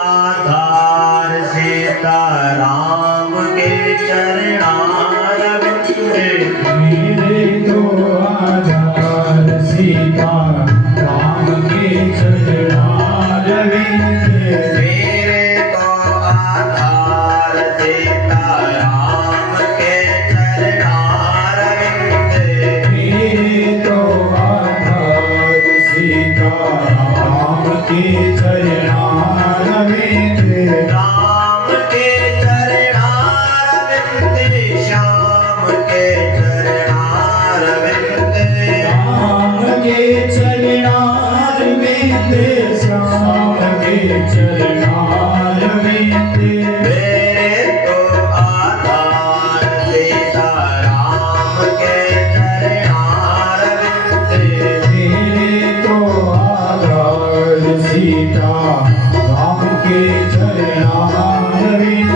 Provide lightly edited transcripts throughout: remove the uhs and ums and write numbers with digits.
आधार सीताराम के चरणारविंद मेरे तो आधार सीताराम के चरणारविंद मेरे तो आधार सीताराम के चरणारविंद मेरे तो आधार सीताराम के चरणारविंद राम के चरणारविंद श्याम के चरणारविंद राम के चरणारविंद श्याम के चरणारविंद मेरे तो आधार सीताराम के चरणारविंद मेरे तो आधार सीताराम के चरणारविंद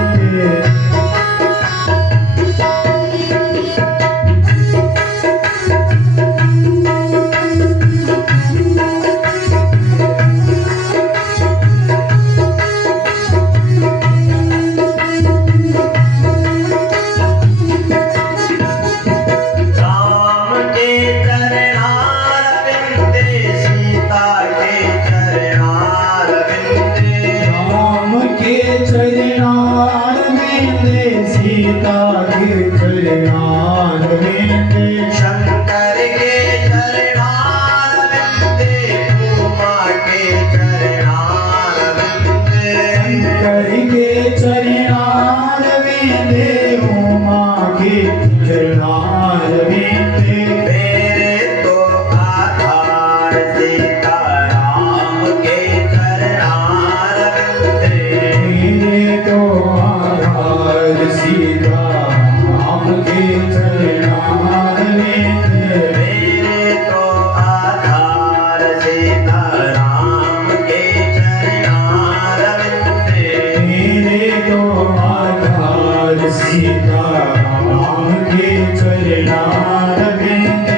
राम के चरणारविंद सीता के चरणारविंद राम के चरणारविंद सीता के चरणारविंद शंकर के चरणारविंद उमा के चरणारविंद शंकर के चरणारविंद उमा के चरणारविंद मेरे तो आधार सीताराम के चरणारविंद मेरे तो आधार सीताराम के चरणारविंद मेरे तो आधार सीताराम के चरणारविंद मेरे तो आधार सीताराम के चरणारविंद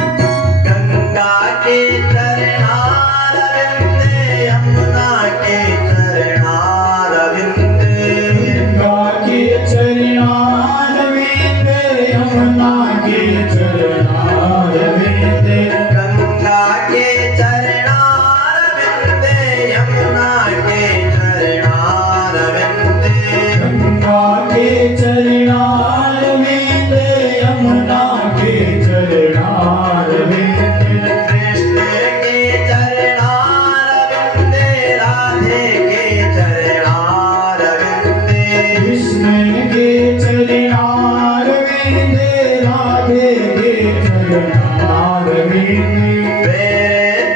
गंगा के चरणारविंद यमुना के चरणारविंद गंगा के चरणारविंद यमुना के चरणारविंद गंगा के चरणारविंद यमुना के चरणारविंद गंगा के चरणारविंद यमुना के चरणारविंद कृष्ण के चरणारविंद राधे के चरणारविंद कृष्ण के चरणारविंद राधे के चरणारविंद मेरे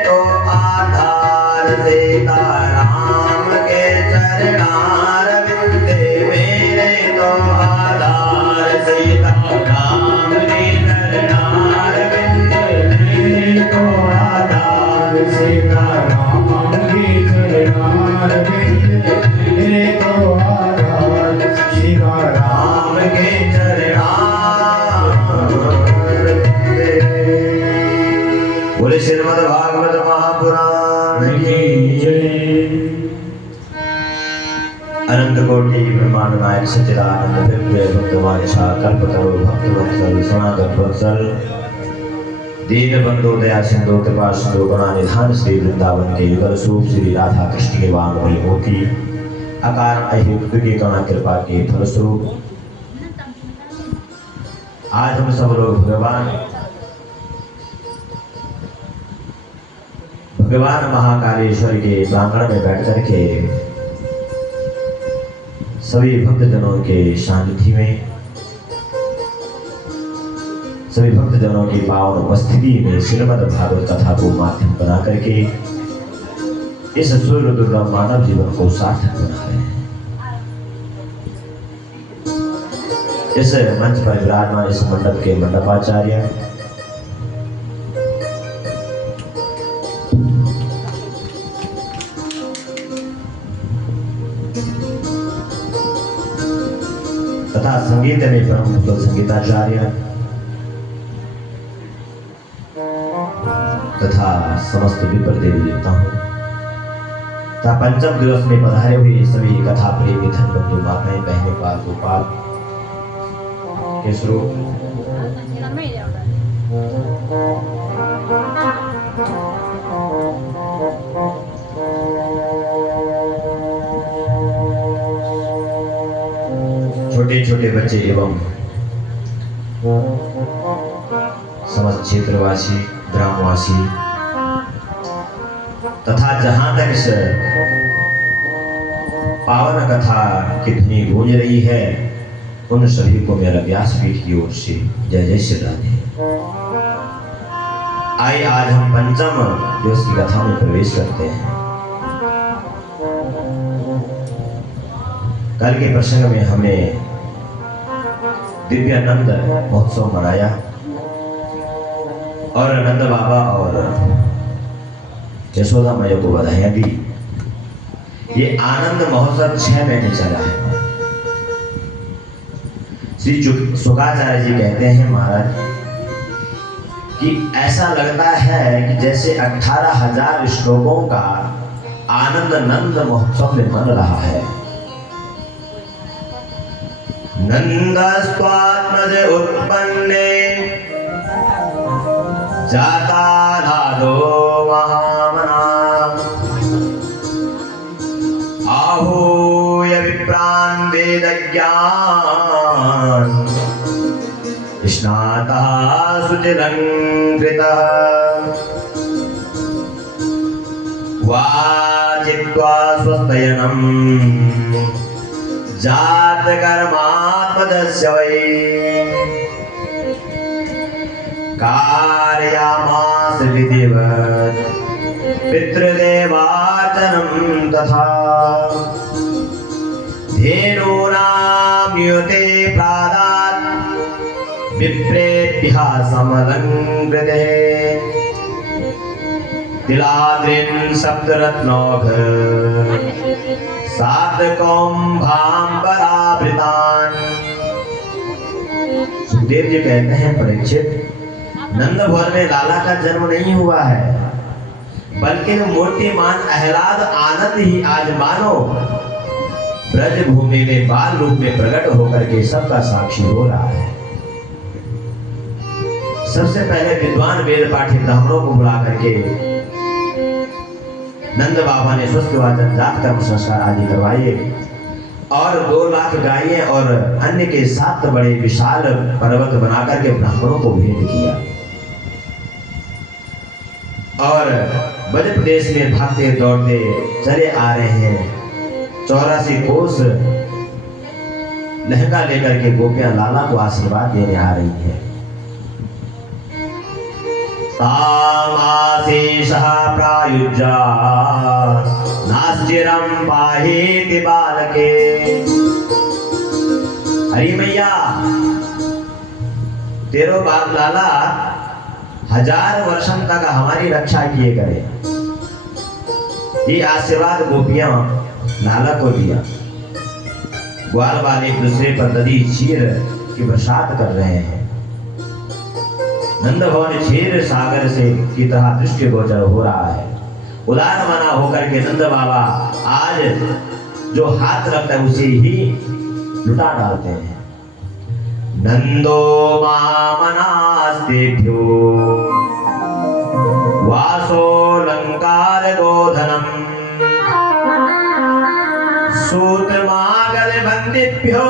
तो आधार सीताराम के चरणारविंद मेरे तो आधार सीताराम के चरणारविंद मेरे तो आधार सीताराम के चरणारविंद मेरे तो आधार सीताराम राम के चरणारविंद। बोले श्रीमद् भागवत महापुराण की जय। अनंत कोटि ब्रह्मांड नायक सच्चिदानंद दिव्य भक्तवान कल्पतरु भक्तवत्सल सनातन वत्सल दीन बंधु दया सिंधु कृपा सिंधु गुणा निधान श्री वृंदावन के युगल स्वरूप श्री राधा कृष्ण के वांगमयी मूर्ति आकार अहित की करुणा कृपा के फलस्वरूप आज हम सब लोग भगवान महाकालेश्वर के प्रांगण में बैठ करके सभी भक्तजनों के सानिध्य में सभी भक्तजनों की पावन उपस्थिति में श्रीमद् भागवत कथा को माध्यम बना करके इस सूर्य दुर्लभ मानव जीवन को सार्थक बना रहे हैं। इस मंच पर विराजमान इस मंडप के मंडपाचार्य तथा संगीत में परम संगीताचार्य तथा समस्त विप्र देवी देवताओं तथा पंचम दिवस में पधारे हुए सभी कथा प्रेमी धन बंधु माताएं बहनें पाल गोपाल के स्वरूप छोटे छोटे बच्चे एवं समस्त क्षेत्रवासी ग्रामवासी तथा जहां तक इस पावन कथा की ध्वनि गूंज रही है उन सभी को मेरा व्यासपीठ की ओर से जय जय श्री राधे। आइए आज हम पंचम दिवस की कथा में प्रवेश करते हैं। कल के प्रसंग में हमने दिव्यानंद महोत्सव मनाया और नंद बाबा और यशोदा मैया को बधाइयां दी। ये आनंद महोत्सव 6 महीने चला है। श्री शुकाचार्य जी कहते हैं महाराज कि ऐसा लगता है कि जैसे 18,000 श्लोकों का आनंद नंद महोत्सव में बन रहा है। नंदस्त्वात्मज उत्पन्ने जाता नादो महामना आहूय विप्रान् वेदज्ञान् स्नातः शुचिरङ्कृतः वाचित्वा स्वस्तयनं जातकर्मात्मजस्य वै कारयामास विधिवत् पितृदेवार्चनं तथा धेनूनां युते प्रादात् विप्रेभ्यः समलङ्कृते तिलाद्रिन् सप्तरत्नौघ सातकौम्भाम्बराभृतान्। सुखदेव जी कहते हैं परीक्षित, नंद भवन में लाला का जन्म नहीं हुआ है बल्कि मूर्तिमान अहलाद आनंद ही आज मानो ब्रज भूमि में बाल रूप में प्रकट होकर के सबका साक्षी हो रहा है। सबसे पहले विद्वान वेद पाठी ब्राह्मणों को बुला करके नंद बाबा ने स्वस्थ वाचन जात कर्म संस्कार आदि करवाए और 2 लाख गायें और अन्य के 7 बड़े विशाल पर्वत बनाकर के ब्राह्मणों को भेंट किया और ब्रज प्रदेश में भागते दौड़ते चले आ रहे हैं। 84 कोस लहंगा लेकर के गोपियां लाला को आशीर्वाद देने आ रही हैं। तामाशीषः प्रायुज्या नास्तिरं पाहीति बालके। हरी मैया तेरो बाप लाला 1000 वर्षों तक हमारी रक्षा किए करे। ये आशीर्वाद गोपियां लाला को दिया। ग्वाल वाले एक दूसरे पर दधी क्षीर की बरसात कर रहे हैं। नंद भवन क्षीर सागर से की तरह दृष्टि गोचर हो रहा है। उदार मना होकर के नंद बाबा आज जो हाथ रखता है उसे ही लुटा डालते हैं। नंदो मामनास्तेभ्यो वासो लंकार गोधनम सूतमागल बंदिभ्यो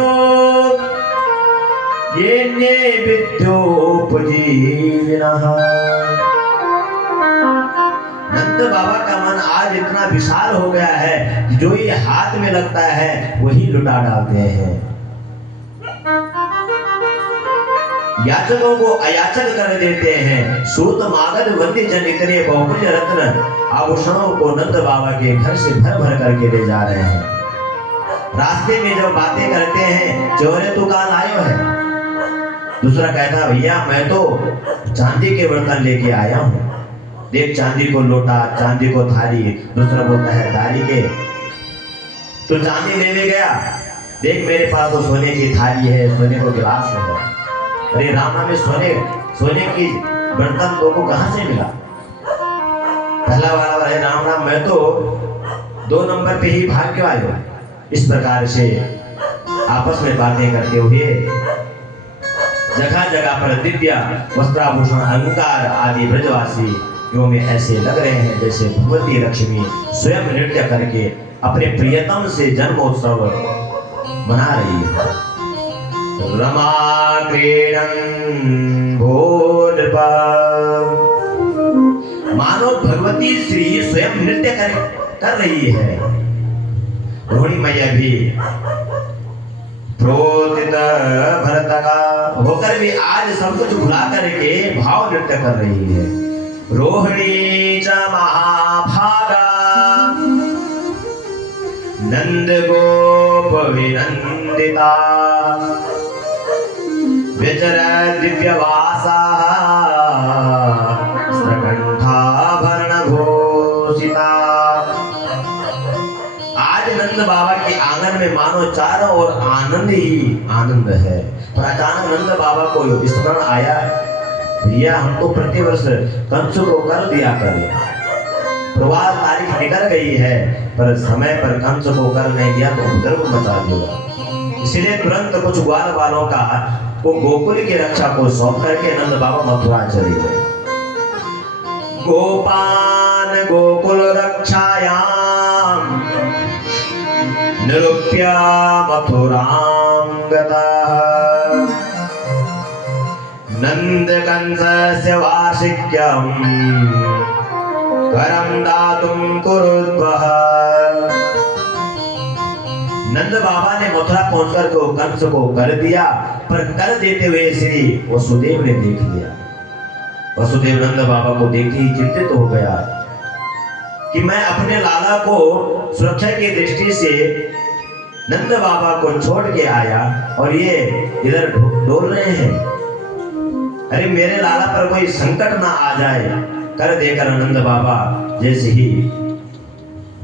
ये विद्योपजीविनः। नंद बाबा का मन आज इतना विशाल हो गया है कि जो ये हाथ में लगता है वही लुटा डालते हैं। याचकों को अयाचक कर देते हैं। सूत मागध वंदी जन इतने बहुमूल्य रत्न आभूषणों को नंद बाबा के घर से भर भर करके ले जा रहे हैं। रास्ते में जब बातें करते हैं, चोरे तू कहाँ लायो है? दूसरा कहता भैया मैं तो चांदी के बर्तन लेके आया हूँ, देख चांदी को लोटा, चांदी को थाली। दूसरा बोलता है थाली के तो चांदी लेने गया, देख मेरे पास तो सोने की थाली है, सोने को गिलास है। अरे रामा में सोने की बर्तन तो को कहां से मिला? पहला वाला अरे राम राम मैं तो 2 नंबर पे ही भाग क्यों आयो? इस प्रकार से आपस में बातें करते हुए जगह जगह पर दिव्य वस्त्राभूषण अलंकार आदि ब्रजवासी में ऐसे लग रहे हैं जैसे भगवती लक्ष्मी स्वयं नृत्य करके अपने प्रियतम से जन्मोत्सव मना रही है। रमा क्रीडन भोरप, मानो भगवती श्री स्वयं नृत्य कर रही है। रोहिणी मैया भी प्रोदित भरत का होकर भी आज सब कुछ भुला करके भाव नृत्य कर रही है। रोहिणी च महाभागा नंद गोप विनंदिता विचर दिव्यवासा स्रकंठाभरण घोषिता। आज नंद बाबा के आंगन में मानो चारों ओर आनंद ही आनंद है। पर अचानक नंद बाबा को स्मरण आया, भैया हम तो प्रतिवर्ष कंस को कर दिया करें, प्रवास तारीख निकल गई है, पर समय पर कंस को कर नहीं दिया तो उपद्रव मचा देगा। इसलिए तुरंत कुछ ग्वाल वालों का वो गोकुल की रक्षा को सौंप करके नंद बाबा मथुरा चले गए। गोपान गोकुल रक्षायाम निरूप्य मथुरां गतः नंद कंसस्य वार्षिक्यं करं दातुं कुरुद्वः। नंद बाबा ने मथुरा पहुंचकर को कंस को कर दिया, पर कर देते हुए श्री वसुदेव ने देख लिया। वसुदेव नंद बाबा को देखते ही चिंतित हो गया कि मैं अपने लाला को सुरक्षा की दृष्टि से नंद बाबा को छोड़ के आया और ये इधर डोल रहे हैं। अरे मेरे लाला पर कोई संकट ना आ जाए। कर देकर नंद बाबा जैसे ही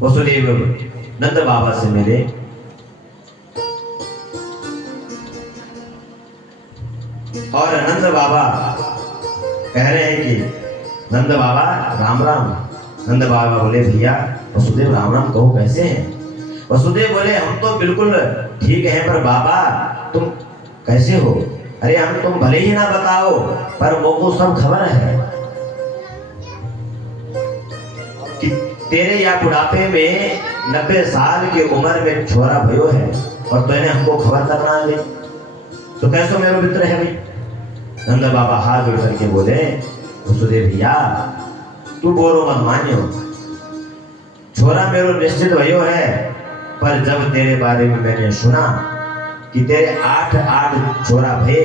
वसुदेव नंद बाबा से मिले, और नंद बाबा कह रहे हैं कि नंद बाबा राम राम। नंद बाबा बोले भैया वसुदेव राम राम कहो, कैसे हैं? वसुदेव बोले हम तो बिल्कुल ठीक हैं, पर बाबा तुम कैसे हो? अरे हम तुम भले ही ना बताओ, पर मोको सब खबर है कि तेरे या बुढ़ापे में 90 साल की उम्र में छोरा भयो है, और तूने हमको खबर करना ले तो कैसो मेरो मित्र है भाई? नंद बाबा हाथ जोड़ करके बोले वसुदेव भैया तू बोलो मत मानियो, छोरा मेरो निश्चित भयो है, पर जब तेरे बारे में मैंने सुना कि तेरे 8 छोरा भये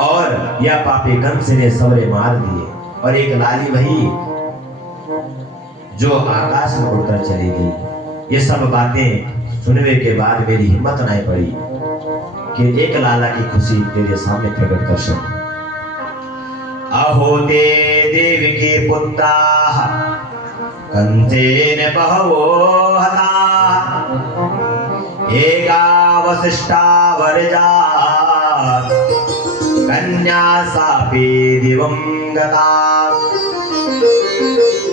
और यह पापी कंस ने सबरे मार दिए, और एक लाली वही जो आकाश में उड़कर चली गई। ये सब बातें सुनने के बाद मेरी हिम्मत नहीं पड़ी कि एक लाला की खुशी तेरे सामने प्रकट कर सकूं। अहो ते देव के पुत्रा कंसेन बहवो हता एका वसिष्ठा वरजा कन्या सापी दिवंगता।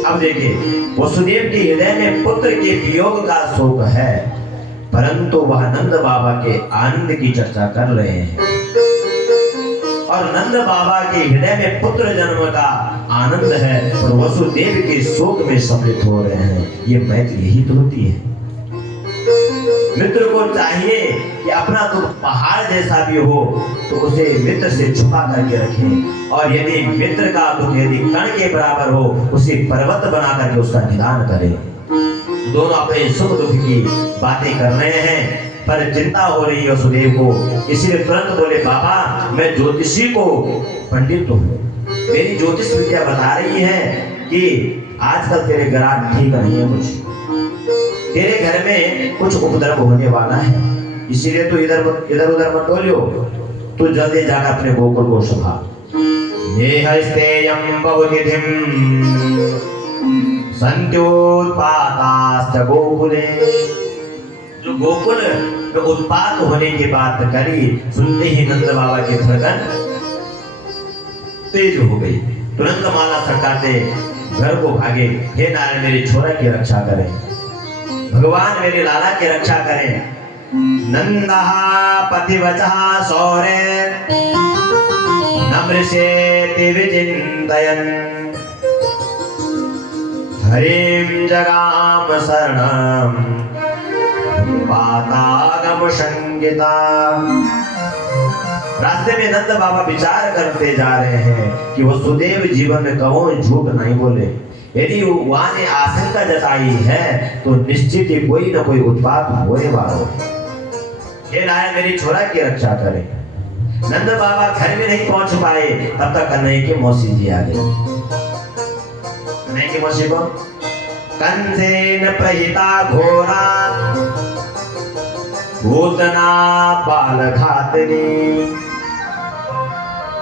अब देखिए वसुदेव के हृदय में पुत्र के वियोग का शोक है, परंतु वह नंद बाबा के आनंद की चर्चा कर रहे हैं, और नंद बाबा के हृदय में पुत्र जन्म का आनंद है, और वसुदेव के शोक में सम्मिलित हो रहे हैं। ये मैत्री यही तो होती है। मित्र को चाहिए कि अपना दुख पहाड़ जैसा भी हो तो उसे मित्र से छुपा करके रखें, और यदि मित्र का दुख यदि कण के बराबर हो उसे पर्वत बना करके उसका निदान करें। दोनों अपने सुख दुख की बातें कर रहे हैं, पर चिंता हो रही है वसुदेव को। इसीलिए तुरंत बोले, बाबा मैं ज्योतिषी को पंडित हूँ, मेरी ज्योतिष विद्या बता रही है कि आजकल तेरे ग्राह ठीक नहीं है, मुझे तेरे घर में कुछ उपद्रव होने वाला है, इसीलिए तू इधर उधर मत डोलियो, तू जल्दी जाकर अपने गोकुल को संभाल। नेहस्तेयं बहुनिधिं सन्त्योत्पाताश्च गोकुले। जो गोकुल में उत्पात होने की बात करी, सुनते ही नंद बाबा की धड़कन तेज हो गई। तुरंत माला सरकाते घर को भागे, हे नारायण मेरी छोरा की रक्षा करें, भगवान मेरे लाला की रक्षा करें। नंदः पतिवचः सौरे नमृषेति विचिन्तयन् हरिं जगाम शरणं पातागम संगीता। रास्ते में नंद बाबा विचार करते जा रहे हैं कि वसुदेव जीवन में कौन झूठ नहीं बोले। यदि वहां ने आशंका जताई है तो निश्चित ही कोई न कोई उत्पात होने वाला है। हे नारायण मेरी छोरा की रक्षा करें। नंद बाबा घर में नहीं पहुंच पाए, तब तक कन्हैया की मौसी जी आ गई। कन्हैया की मौसी को कंसेन प्रहिता घोरा भूतना बाल घातनी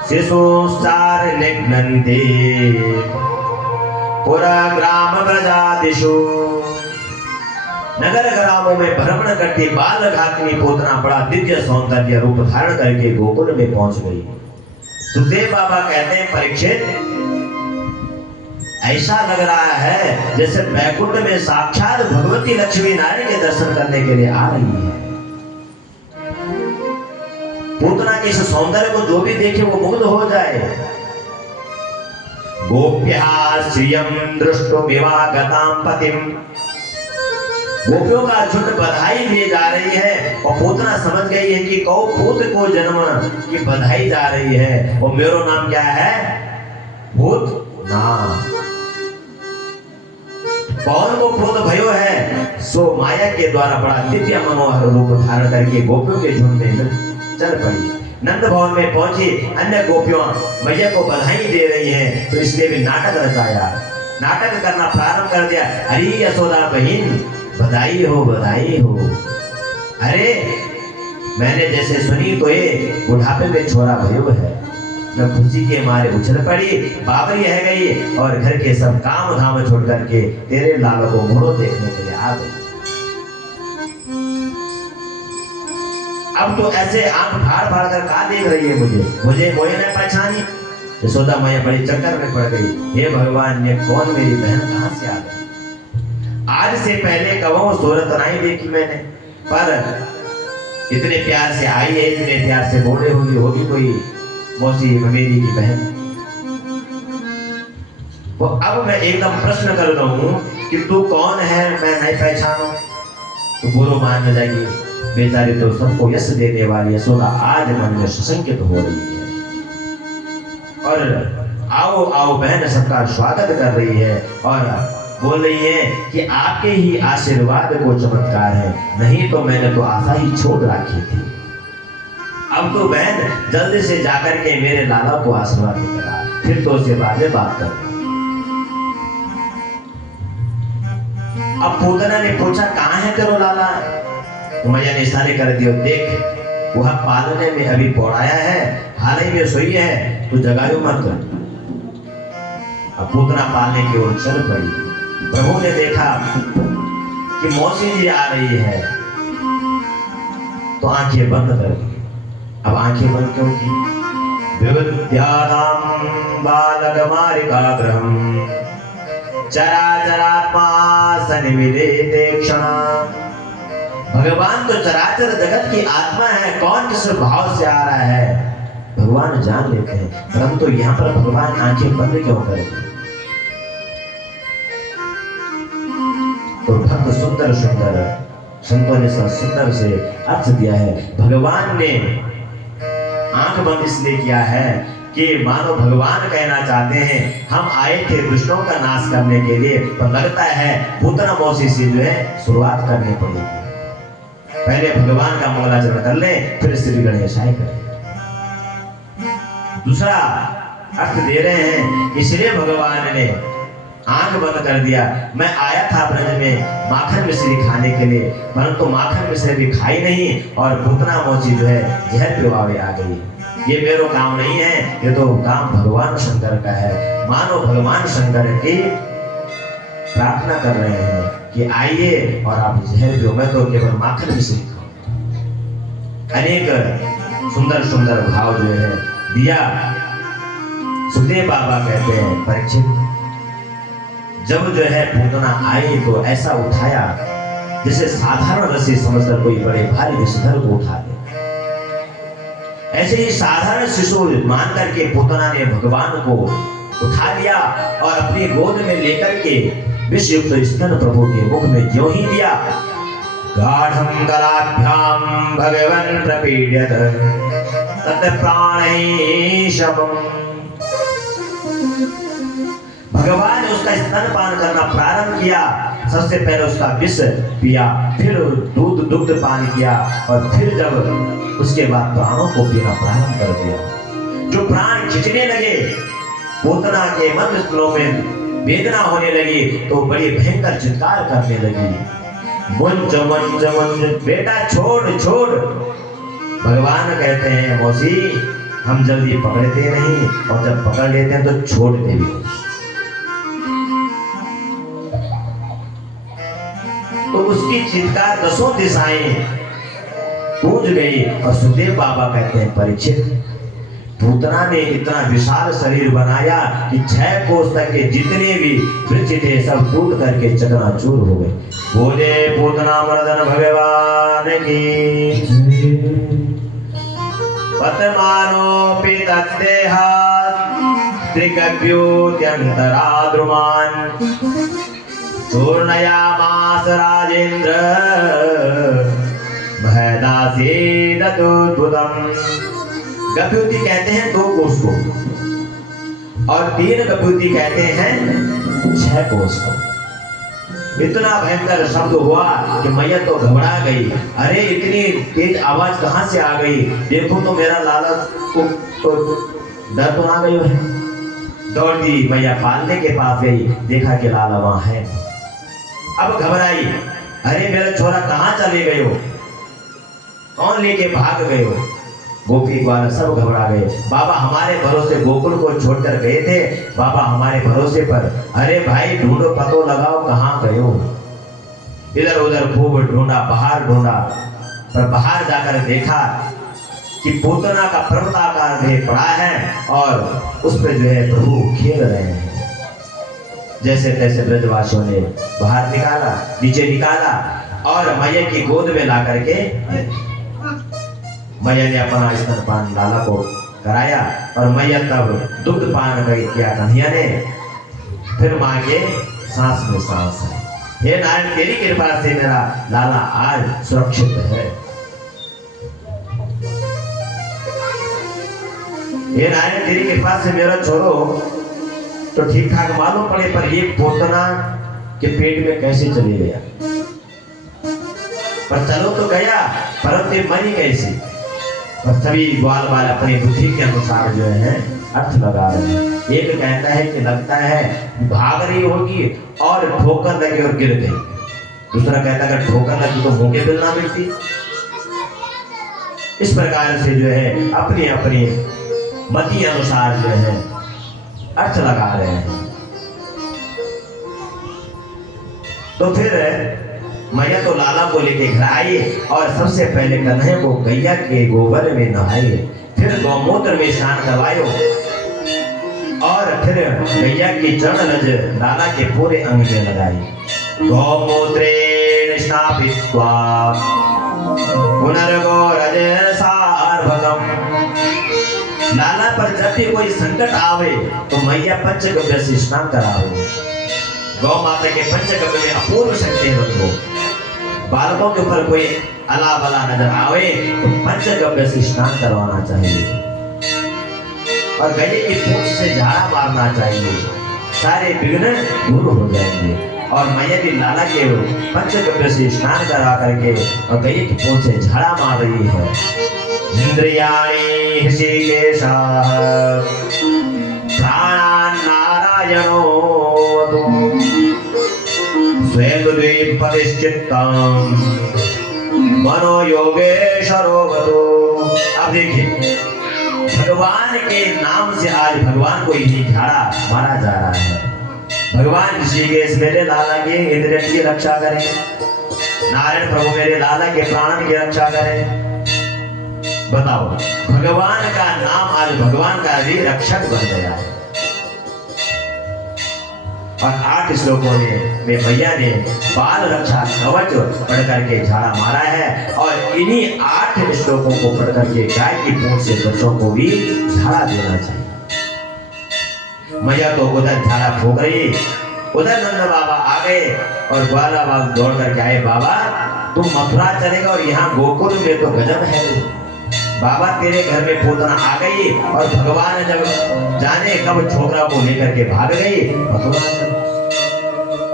शिशुश्चार निघ्नन्ते पुरा ग्राम ब्रजादिषु। नगर ग्रामों में भ्रमण करती बाल घातनी पोतना बड़ा दिव्य सौंदर्य रूप धारण करके गोकुल में पहुंच गई। सुखदेव बाबा कहते हैं, परीक्षित ऐसा लग रहा है जैसे बैकुंठ में साक्षात भगवती लक्ष्मी नारायण के दर्शन करने के लिए आ रही है। पूतना के इस सौंदर्य को जो भी देखे वो मुग्ध हो जाए। गोप्यः श्रियं दृष्टुमिवागतां पतिं। गोपियों का झुंड बधाई दिए जा रही है और पूतना समझ गई है कि कौ पूत को जन्म की बधाई जा रही है और मेरो नाम क्या है? भूत नाम। कौन को पूत भयो है? सो माया के द्वारा बड़ा दिव्य मनोहर रूप धारण करके गोपियों के झुंड में चल पड़ी। नंद भवन में पहुंची, अन्य गोपियों मैया को बधाई दे रही हैं, तो इसलिए भी नाटक रचाया, नाटक करना प्रारंभ कर दिया। अरे यशोदा बहन बधाई हो, बधाई हो। अरे मैंने जैसे सुनी तो ये बुढ़ापे में छोरा भयो है। मैं खुशी के मारे उछल पड़ी, बाबरी रह गई और घर के सब काम धाम छोड़ करके तेरे लाल को मुड़ो देखने के लिए आ गई। अब तो ऐसे आंख फाड़ फाड़ कर कहा देख रही है मुझे कोई नहीं पहचानी। यशोदा मैया बड़ी चक्कर में पड़ गई। हे भगवान, ये कौन मेरी बहन कहां से आ गई? आज से पहले कबहू सूरत नहीं देखी मैंने, पर इतने प्यार से आई है, इतने प्यार से बोले होगी कोई मौसी मेरी की बहन। वो अब मैं एकदम प्रश्न कर रहा हूं कि तू कौन है, मैं नहीं पहचानू तो बुरो मान जाएगी। बेचारी तो सबको यश देने वाली यशोदा आज मन में सशंकित हो रही है और आओ आओ बहन सबका स्वागत कर रही है और बोल रही है कि आपके ही आशीर्वाद को चमत्कार है, नहीं तो मैंने तो आशा ही छोड़ रखी थी। अब तो बहन जल्दी से जाकर के मेरे लाला को आशीर्वाद देगा, फिर तो उसके बाद में बात कर। अब पूतना ने पूछा, कहाँ है तेरा लाला? तो मैया ने इशारे कर दियो, देख वह पालने में अभी पौड़ाया है, हाल ही में सोई है, तू जगायो मत। अब पूतना पालने की ओर चल पड़ी। प्रभु ने देखा कि मौसी जी आ रही है तो आंखें बंद कर दी। अब आंखें बंद क्यों की? विद्यानां बालकमारिकाग्रहं चराचरात्मा सन्निमिलिते क्षणं। भगवान तो चराचर जगत की आत्मा है, कौन किस भाव से आ रहा है भगवान जान लेते हैं, परंतु यहाँ पर भगवान आंखें बंद क्यों करेंगे? तो भक्त सुंदर सुंदर संतों ने सुंदर से अर्थ दिया है। भगवान ने आंख बंद इसलिए किया है कि मानो भगवान कहना चाहते हैं हम आए थे दुष्टों का नाश करने के लिए, पर लगता है पूतना मौसी से जो है शुरुआत करनी पड़ेगी। पहले भगवान का मंगलाचरण कर ले, फिर श्री गणेशाय करें। दूसरा अर्थ दे रहे हैं, इसलिए भगवान ने आंख बंद कर दिया। मैं आया था ब्रज में माखन मिश्री खाने के लिए, परंतु माखन मिश्री भी खाई नहीं और पूतना मौसी जो है जहर पिवावे आ गई। ये मेरो काम नहीं है, ये तो काम भगवान शंकर का है। मानो भगवान शंकर की प्रार्थना कर रहे हैं कि आइए और आप जहर पियो, मैं तो केवल माखन मिश्री खाऊं। अनेक सुंदर सुंदर भाव जो है दिया। सुखदेव बाबा कहते हैं, परीक्षित जब जो है पूतना आई तो ऐसा उठाया जैसे साधारण रस्सी समझकर कोई बड़े भारी विषधर को उठा दे। ऐसे ही साधारण शिशु मान करके पूतना ने भगवान को उठा लिया और अपनी गोद में लेकर के विषयुक्त स्तन प्रभु के मुख में ज्यों ही दिया। गाढ़ं गलाभ्यां भगवन् प्रपीड्यत तत् प्राणैः शमम्। भगवान ने उसका स्तनपान करना प्रारंभ किया। सबसे पहले उसका विष पिया, फिर दूध दुग्ध पान किया और फिर जब उसके बाद प्राणों को पीना प्रारंभ कर दिया। जो प्राण खिंचने लगे, पूतना के मध्य स्थलों में वेदना होने लगी तो बड़ी भयंकर चित्कार करने लगी, मुंज मुंज मुंज, बेटा छोड़ छोड़। भगवान कहते हैं, मौसी हम जल्दी पकड़ते नहीं और जब पकड़ लेते हैं तो छोड़ते भी नहीं। तो उसकी चित्कार दसों दिशाएं गूंज गई और सुखदेव बाबा कहते हैं, परीक्षित पूतना ने इतना विशाल शरीर बनाया कि 6 कोस तक के जितने भी वृक्ष थे सब टूट करके चकनाचूर हो गए। बोले पूतना मर्दन भगवान की। पतमानोऽपि तद्देहात् त्रिकप्योऽत्यन्तराद्रुमान् चूर्णयामास राजेन्द्र महदासीदतुद्भुतम्। गप्युति कहते हैं 2 कोस को और 3 गप्युति कहते हैं 6 कोस को। इतना भयंकर शब्द हुआ कि मैया तो घबरा गई। अरे इतनी तेज आवाज कहां से आ गई? देखो तो मेरा लाला को तो डर तो ना गई है। दौड़ती मैया पालने के पास गई, देखा कि लाला वहां है। अब घबराई, अरे मेरा छोरा कहां चले गए हो, कौन लेके भाग गए हो? गोपी ग्वाल सब घबरा गए। बाबा हमारे भरोसे गोकुल को छोड़कर गए थे, बाबा हमारे भरोसे पर। अरे भाई ढूंढो, पतो लगाओ कहां गए हो। इधर उधर खूब ढूंढा, बाहर ढूंढा, पर बाहर जाकर देखा कि पूतना का पर्वताकार देह पड़ा है और उस पे जो है प्रभु खेल रहे हैं। जैसे तैसे ब्रजवासियों ने बाहर निकाला, नीचे निकाला और मैया की गोद में ला करके मैया ने अपना स्तनपान लाला को कराया और मैया तब दुग्ध पान किया कन्हैया ने। फिर मां के सांस में सांस है। हे नारायण तेरी कृपा से मेरा लाला आज सुरक्षित है। हे नारायण तेरी कृपा से मेरा छोरो तो ठीक ठाक मालूम पड़े, पर ये पोतना के पेट में कैसे चले गया? पर चलो तो गया, परंतु मरी कैसे? और सभी ग्वाल बाल अपनी बुद्धि के अनुसार जो है अर्थ लगा रहे हैं। एक कहता है कि लगता है भाग रही होगी और ठोकर लगी और गिर गई। दूसरा कहता है अगर ठोकर लगी तो मुंह के बिल ना मिलती। इस प्रकार से जो है अपनी अपनी मति अनुसार जो है अर्थ लगा रहे हैं। तो फिर मैया तो लाला को लेके घर आई और सबसे पहले कन्हैया को गैया के गोबर में नहाए, फिर गौमूत्र में स्नान करवायो और फिर गैया की चरण लज लाला के पूरे अंग में लगाई। गौमूत्रेण स्नापित्वा पुनर्गोरज सार्वगम। लाला पर जब भी कोई संकट आवे तो मैया पंचगव्य से स्नान करावे। गौ माता के पंचगव्य में अपूर्व शक्ति है बंधुओं। बालकों के ऊपर कोई अला बला नजर आवे तो पंचगव्य से स्नान करवाना चाहिए। और गले की पूंछ से झाड़ा मारना चाहिए, सारे विघ्न दूर हो जाएंगे। और मैया भी लाला के पंचगव्य से स्नान करा करके और गले की पूंछ से झाड़ा मार रही है। इंद्रियाणि ऋषिकेशः प्राणान् नारायणो स्वयं द्विपदिश्चित्तम् मनो योगेश्वरो वदो। अब देखिए, भगवान के नाम से आज भगवान को ही झाड़ा मारा जा रहा है। भगवान ऋषिकेश मेरे लाला के इंद्रिय की रक्षा करें, नारायण प्रभु मेरे लाला के प्राण की रक्षा करें। बताओ, भगवान का नाम आज भगवान का भी रक्षक बन गया है। और 8 श्लोकों में मैया ने बाल रक्षा कवच पढ़ करके झाड़ा मारा है। और इन्हीं 8 श्लोकों को पढ़ करके गाय की पूंछ से बच्चों को भी झाड़ा देना चाहिए। मैया तो उधर झाड़ा फूक रही, उधर नंद बाबा आ गए और ग्वाला बाबा दौड़ करके आए, बाबा तुम मथुरा चलेगा और यहाँ गोकुल में तो गजब है बाबा, तेरे घर में पूतना आ गई और भगवान जब जाने कब छोकरा को लेकर के भाग गई मथुरा।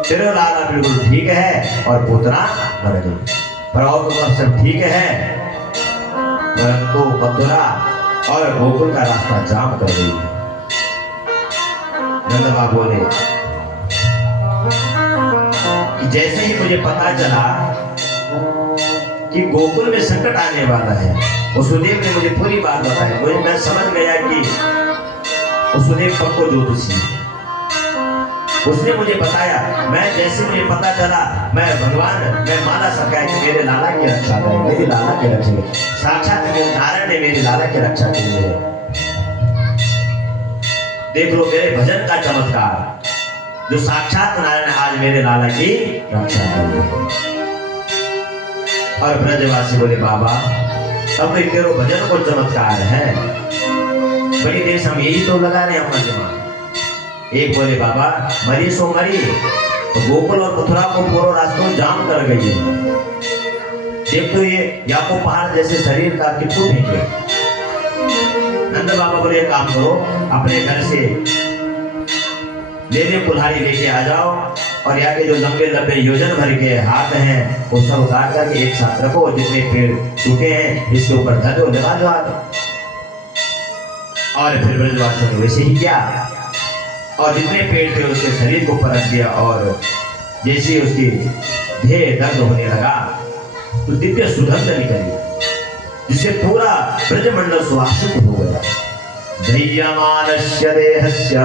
तेरे लाला बिल्कुल ठीक है और पूतना मर गई, पर और तो सब ठीक है, परंतु मथुरा और गोकुल का रास्ता जाम कर गई है। नंद बाबा बोले कि जैसे ही मुझे पता चला कि गोकुल में संकट आने वाला है, वसुदेव ने मुझे पूरी बात बताई। मैं समझ गया कि वसुदेव पक्को ज्योतिषी है। उसने मुझे बताया, मैं जैसे मुझे पता चला मैं माला सरकाया कि मेरे लाला की रक्षा करें, मेरी लाला की रक्षा करें। साक्षात नारायण ने मेरी लाला की रक्षा की है। देख लो मेरे भजन का चमत्कार, जो साक्षात नारायण आज मेरे लाला की रक्षा कर रहे हैं। और ब्रजवासी बोले, बाबा तब तो तेरे भजन को चमत्कार है, बड़ी देर से हम यही तो लगा रहे हैं अपना दिमाग। एक बोले, बाबा मरी सो मरी, तो गोकुल और मथुरा को पूरा रास्ता जाम कर गई है। देख तो ये याको पहाड़ जैसे शरीर का कितु फेंके। नंद बाबा बोले, काम करो, अपने घर से लेने कुल्हाड़ी लेके आ जाओ और यहाँ के जो लंबे लंबे योजन भर के हाथ हैं वो सब उतार करके एक साथ रखो, जितने पेड़ सूखे हैं इसके ऊपर धर दो, लगा दो हाथ। और फिर ब्रजवासियों ने वैसे ही किया और जितने पेड़ थे उसके शरीर को परख दिया और जैसे उसकी देह दर्द होने लगा तो दिव्य सुगंध निकली, जिससे पूरा ब्रजमंडल सुवासित हो गया। धैर्यमानस्य देहस्य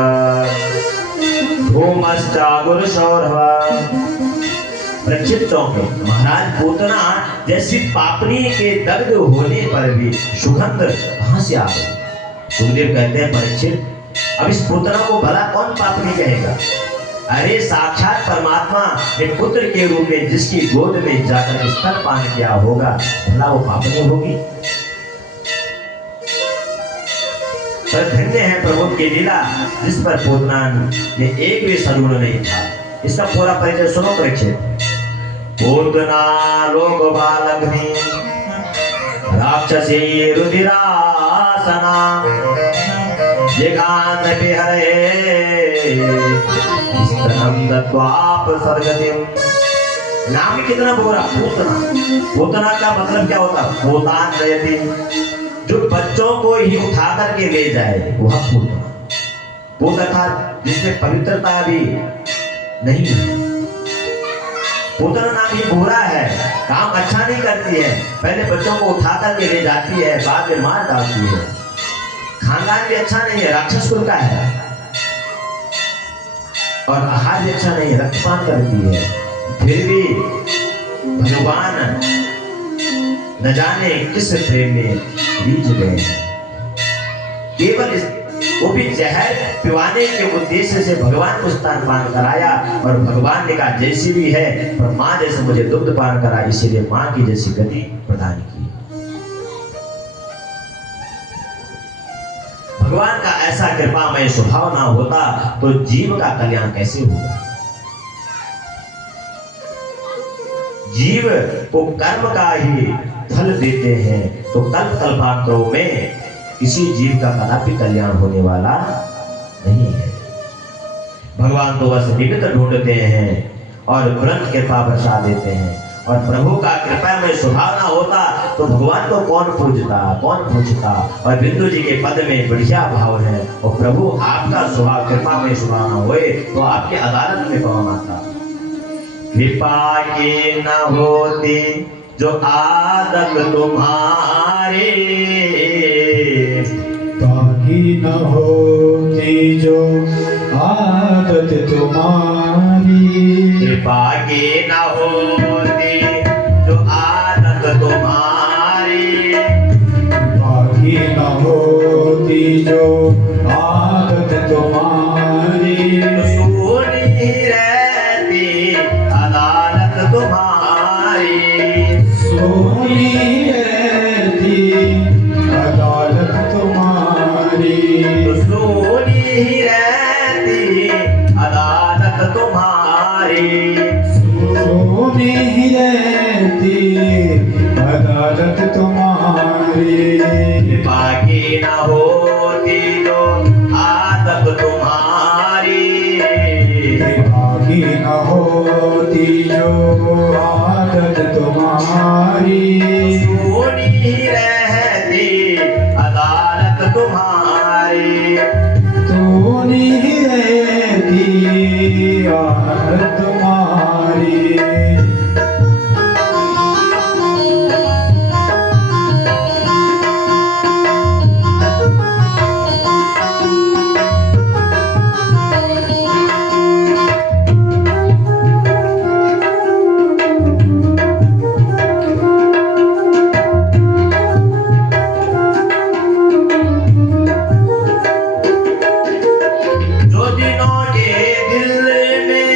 परीक्षित चौके महाराज पूतना जैसी पापनी के दर्द होने पर भी सुगंध कहां से आ गई? सुखदेव कहते हैं, परीक्षित अब इस पूतना को भला कौन पापनी कहेगा? अरे साक्षात परमात्मा ने पुत्र के रूप में जिसकी गोद में जाकर स्तनपान किया होगा, भला वो पापनी होगी? पर धन्य है प्रभु की लीला, जिस पर पूतना ने एक भी सगुण नहीं था। इसका पूरा परिचय सुनो परीक्षित। पूतना लोक बालग्नि राक्षसी रुधिरासना जिघान विहरे स्तनम दत्वाप सर्गतिम। नाम कितना बुरा, पूतना। पूतना का मतलब क्या होता? पूतान नयति, जो बच्चों को ही उठा करके ले जाए वह पूतना। पूत अर्थात जिसमें पवित्रता भी नहीं है। पूतना नाम ही बुरा है, काम अच्छा नहीं करती है, पहले बच्चों को उठा करके ले जाती है, बाद में मार डालती है। खानदान भी अच्छा नहीं है, राक्षस कुल का है, और आहार भी अच्छा नहीं है, रक्तपान करती है। फिर भी भगवान न जाने किस प्रेम में बीज गए हैं। केवल वो भी जहर पिवाने के उद्देश्य से भगवान को स्तनपान कराया और भगवान ने कहा जैसी भी है पर माँ जैसे मुझे दुग्ध पान करा, इसीलिए माँ की जैसी गति प्रदान की। भगवान का ऐसा कृपामय स्वभाव ना होता तो जीव का कल्याण कैसे होगा? जीव को कर्म का ही फल देते हैं, तो कल्प कल्पांतरों में किसी जीव का कदापि कल्याण होने वाला नहीं है। भगवान तो बस निमित्त ढूंढते हैं और तुरंत कृपा बरसा देते हैं। और प्रभु का कृपा में स्वभाव ना होता तो भगवान को कौन पूजता, कौन पूछता। और बिंदु जी के पद में बढ़िया भाव है, और प्रभु आपका स्वभाव कृपा में स्वभाव ना होए तो आपके अदालत में कौन आता। कृपा की न होती जो आदत तुम्हारी, ताकि न होती जो आदत तुम्हारी। कृपा की न होती जो आदत तुम्हारी, ताकि न होती जो आदत तुम्हारी। तो सुनी रहती अदालत तुम्हारी, सोनी रहती अदालत तुम्हारी। तो सुनी रहती अदालत तुम्हारी। सोनी रहती अदालत तुम्हारी। कृपा की न होती जो आदत तुम्हारी, बाकी न होती जो आदत तुम्हारी। सुनी रहती अदालत तुम्हारी। तू नहीं रहती आदत तुम्हारी। जो दिनों के दिल में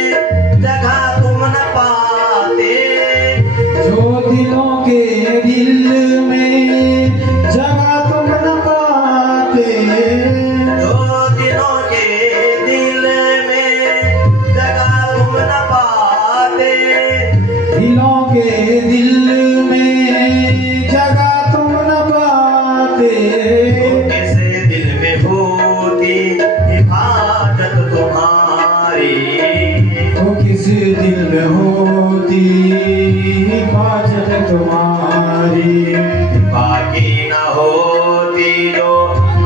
जगह तुम न पाते, जो दिलों के दिल में जगह तुम न पाते। जो दिनों के दिल में जगह तुम न पाते, दिलों के दिल में जगह तुम न पाते। तो कैसे दिल में होती हिफाजत तुम्हारी। तो किस दिल में होती हिफाजत तुम्हारी। बाकी न होती जो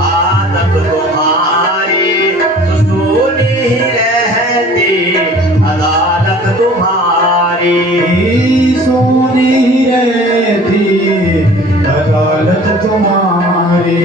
आदत तुम्हारी, तो सुनी रहती अदालत तुम्हारी। सोनी रहती अदालत तुम्हारी।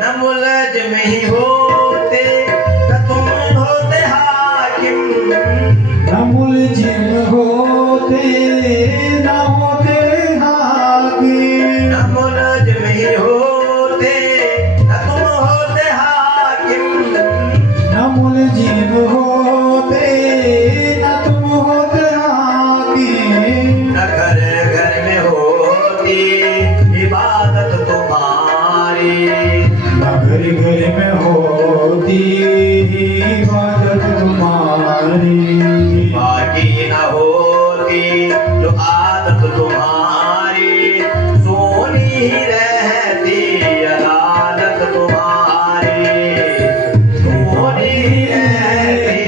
न मुलजिम होते न होते हाकिम। न मुलजिम ही होते न तुम होते हाकिम। न मुलजिम होते न तुम होते हाकिम। न घर घर में होती इबादत तुम्हारी। न घर घर में होती इबादत तुम्हारी। बाकी न होती जो आदत तुम्हारी, सोनी रहती अदालत तुम्हारी। सोनी रहती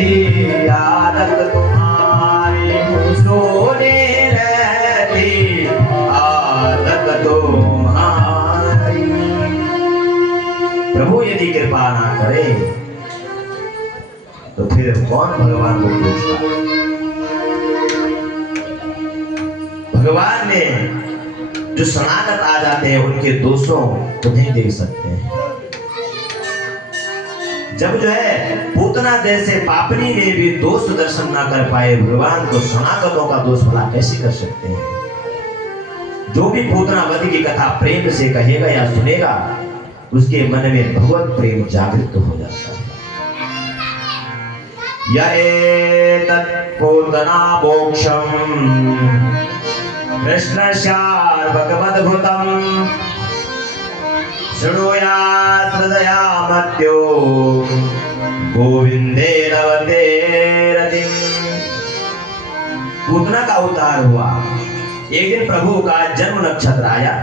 आदत तुम्हारी, सोनी रहती आदत तुम्हारी। प्रभु यदि कृपा ना करे तो फिर कौन भगवान को पूछता। भगवान ने जो शरणागत आ जाते हैं उनके दोषों को नहीं देख सकते हैं। जब जो है पूतना जैसे पापनी ने भी दोष दर्शन ना कर पाए भगवान, तो शरणागतों का दोष भला कैसे कर सकते हैं। जो भी पूतना वध की कथा प्रेम से कहेगा या सुनेगा, उसके मन में भगवत प्रेम जागृत हो जाता है। पूतना मोक्षम कृष्णस्यार भगवद्भुतम शृणुयात् हृदया मत्यो गोविंदे रवते रतिम। पूतना का अवतार हुआ। एक दिन प्रभु का जन्म नक्षत्र आया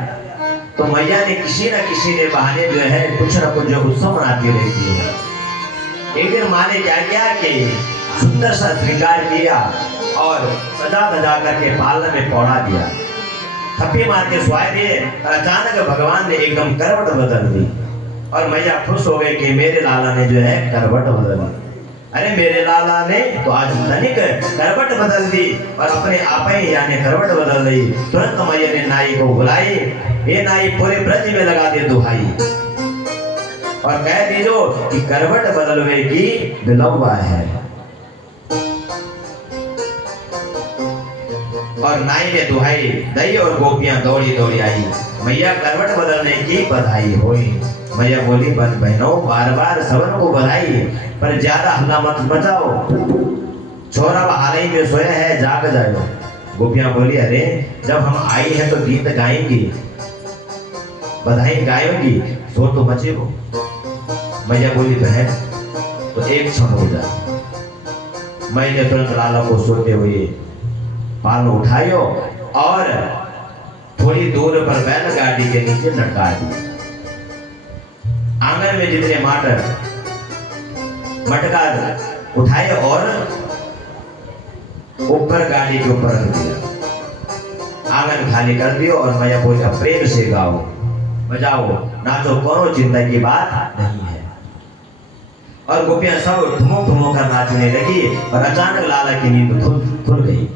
तो मैया ने किसी न किसी ने बहाने जो है कुछ न कुछ जो उत्सव मनाती रहती है। एक दिन माँ ने क्या किया कि सुंदर सा श्रृंगार किया और सजा धजा करके पालन में पौड़ा दिया, थप्पी मार के सुआए दिए और अचानक भगवान ने एकदम करवट बदल दी और मैया खुश हो गई कि मेरे लाला ने जो है करवट बदल दी। अरे मेरे लाला ने तो आज तनिक करवट बदल दी और अपने आप ही यानी करवट बदल दी। तुरंत मैया ने नाई को बुलाई, ये नाई पूरे ब्रज में लगा दे दुहाई और कह दीजो कि करवट बदलवे की विलंबा है। और नाई ने दुहाई दई और गोपियां दौड़ी दौड़ी आई, मैया करवट बदलने की बधाई हुई। मैया बोली बन बहनों बार बार सबन को बधाई, पर ज्यादा हल्ला मत मचाओ, छोरा हाल ही में सोया है, जाग जाओ। गोपियां बोली अरे जब हम आई हैं तो गीत गाएंगी, बधाई गाएंगी, शोर तो मचेगो। मैया बोली बहन तो एक क्षण हो जाए। मैंने तुरंत लाला को सोते हुए पाल उठायो और थोड़ी दूर पर बैलगाड़ी के नीचे लटका दी। आंगन में जितने मटका उठाए और ऊपर गाड़ी के ऊपर रख दिया। आंगन खाली कर दियो और मैया बोली प्रेम से गाओ, बजाओ, नाचो, कोनो चिंता की बात नहीं है। और गोपियां सब ठुमक ठुमक कर नाचने लगी और अचानक लाला की नींद खुल गई।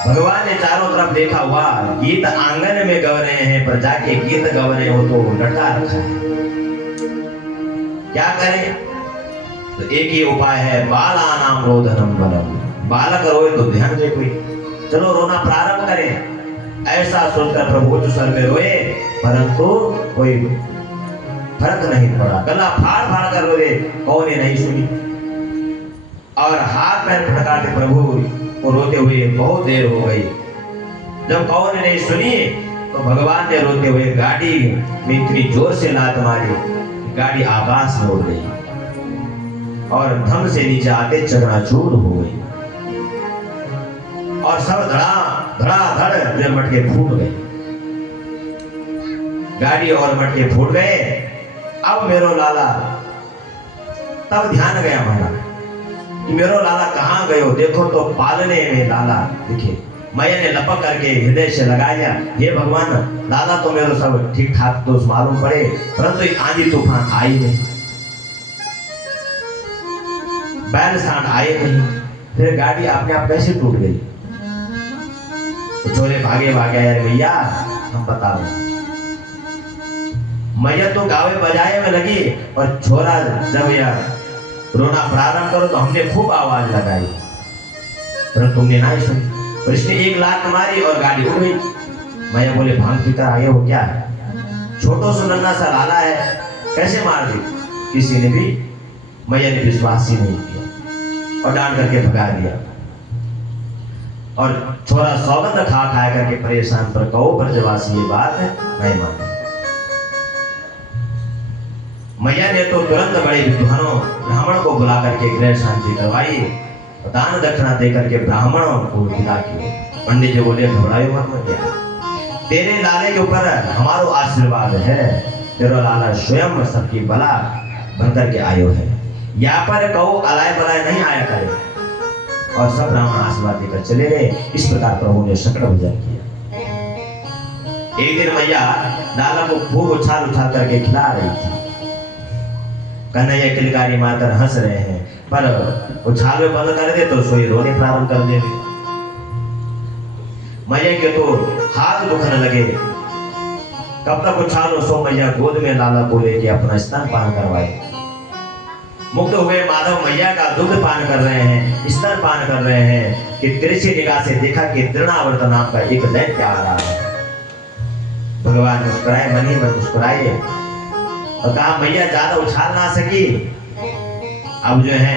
भगवान ने चारों तरफ देखा, हुआ गीत आंगन में गा रहे हैं पर जाके गीत गा रहे हो तो लटका रखा है, क्या करें। तो एक ही उपाय है, बाला नाम रोदनम बलम। बालक रोए तो ध्यान दे कोई, चलो रोना प्रारंभ करें। ऐसा सोचकर प्रभु उच्च स्वर में रोए परंतु कोई फर्क नहीं पड़ा। गला फाड़ फाड़ कर रोए, कौन ने नहीं सुनी। और हाथ पैर फटकारते प्रभु को रोते हुए बहुत देर हो गई। जब कौन ने नहीं सुनी तो भगवान ने रोते हुए गाड़ी में इतनी जोर से लात मारी, गाड़ी आकाश में उड़ गई और धम से नीचे आते चकनाचूर हो गई और सब धड़ाधड़ मटके फूट गए। गाड़ी और मटके फूट गए। अब मेरो लाला, तब ध्यान गया हमारा कि मेरो लाला कहाँ गयो। देखो तो पालने में लाला दिखे। मैया ने लपक करके हृदय से लगाया, हे भगवान लाला तो मेरो सब ठीक ठाक तो मालूम पड़े, परंतु एक आंधी तूफान आई नहीं, बैल सांड आए नहीं, फिर गाड़ी अपने आप कैसे टूट गई। छोरे भागे भागे यार भैया हम बता रहे। मैया तो गावे बजाए में लगी और छोरा जब यार रोना प्रारंभ करो तो हमने खूब आवाज लगाई पर तुमने नहीं सुनी। और इसने एक लात मारी और गाड़ी उड़ गई। मैया बोले भांग पीकर आए हो क्या है, छोटो सा नन्हा सा लाला है, कैसे मार दी। किसी ने भी, मैया ने विश्वास ही नहीं किया और डांट करके भगा दिया। और छोरा सौगंध खा खा करके परेशान पर कहो ब्रजवासी ये बात है नहीं माने। मैया ने तो तुरंत बड़े विद्वानों ब्राह्मण को बुला करके गृह शांति करवाई, दान दक्षिणा देकर के ब्राह्मणों को विदा किया। पंडित जी बोले घबराओ मत, क्या तेरे लाले के ऊपर हमारो आशीर्वाद है, तेरा लाला स्वयं सबकी बला बनकर के आयो है। यहाँ पर कहो अलाय बलाय नहीं आया करे। और सब ब्राह्मण आशीर्वाद देकर चले गए। इस प्रकार प्रभु ने शंकर भजन किया। एक दिन मैया लाला को खूब उछाल उछाल करके खिला रही थी। कन्हैया किलकारी मारकर हंस रहे हैं, पर उछाल में बंद कर दे तो सोई रोने प्रारंभ कर दे। मैया के तो हाथ दुखने लगे। कब तक उछालो सो मैया गोद में लाला को लेके अपना स्तन पान करवाए। मुक्त हुए माधव मैया का दुग्ध पान कर रहे हैं, स्तन पान कर रहे हैं कि तिरछी निगाह से देखा कि तृणावर्त नाम का एक दैत्य आ रहा है। भगवान मुस्कुराए, मन ही मन मुस्कुराए और कहा मैया ज्यादा उछाल ना सकी, अब जो है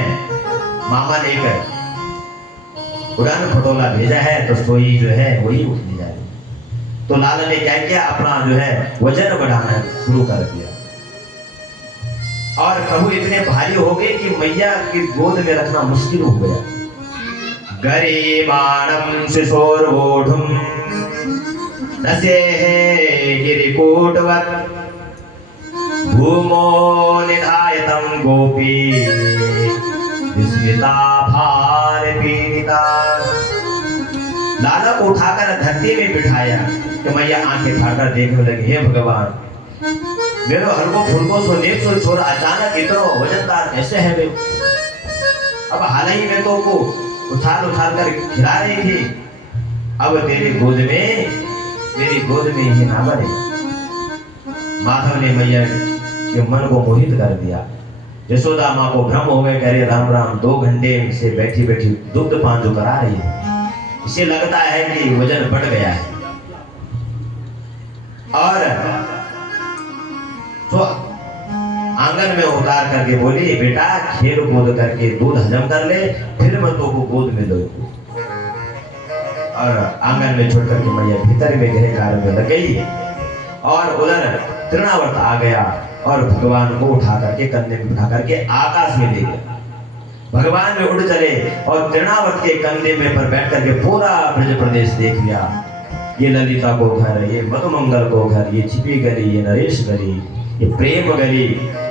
मामा ने एक उड़ान खटोला भेजा है तो सोई जो है वही उठने जा रही। तो लाला ने क्या किया, अपना जो है वजन बढ़ाना शुरू कर दिया और प्रभु इतने भारी हो गए कि मैया की गोद में रखना मुश्किल हो गया। गरिमाणं शिशोर्वोढुं नसेहे गिरिकूटवत् भूमो निधायतं गोपी विस्मिता भार पीड़िता। लाला को उठाकर धरती में बिठाया तो मैया आंखें फाड़कर देखने लगी, हे भगवान मेरो हल्को फुल्को सो नेक सो छोरा अचानक इतना वजनदार कैसे है वे। अब हाल ही में तो को उछाल उछाल कर खिला रही थी, अब तेरी गोद में, मेरी गोद में ही ना बने। माधव ने मैया के मन को मोहित कर दिया। यशोदा माँ को भ्रम हो गए, कह रहे राम राम 2 घंटे से बैठी बैठी दुग्ध पान जो करा रही है, इसे लगता है कि वजन बढ़ गया है। और तो आंगन में उतार करके बोली, बेटा खेल कूद करके दूध हजम कर ले, फिर मैं तो को गोद में लो। और आंगन में छोड़ करके मैया भीतर में गृह कार्य में लग गई और उधर तृणावर्त आ गया और भगवान को उठा करके कंधे में उठा करके आकाश में ले गया। भगवान में उड़ चले और तृणावर्त के कंधे में पर बैठ करके पूरा ब्रज प्रदेश देख लिया। ये ललिता को घर, ये मधुमंगल को घर, ये छिपी गली, ये नरेश गली, ये प्रेम गली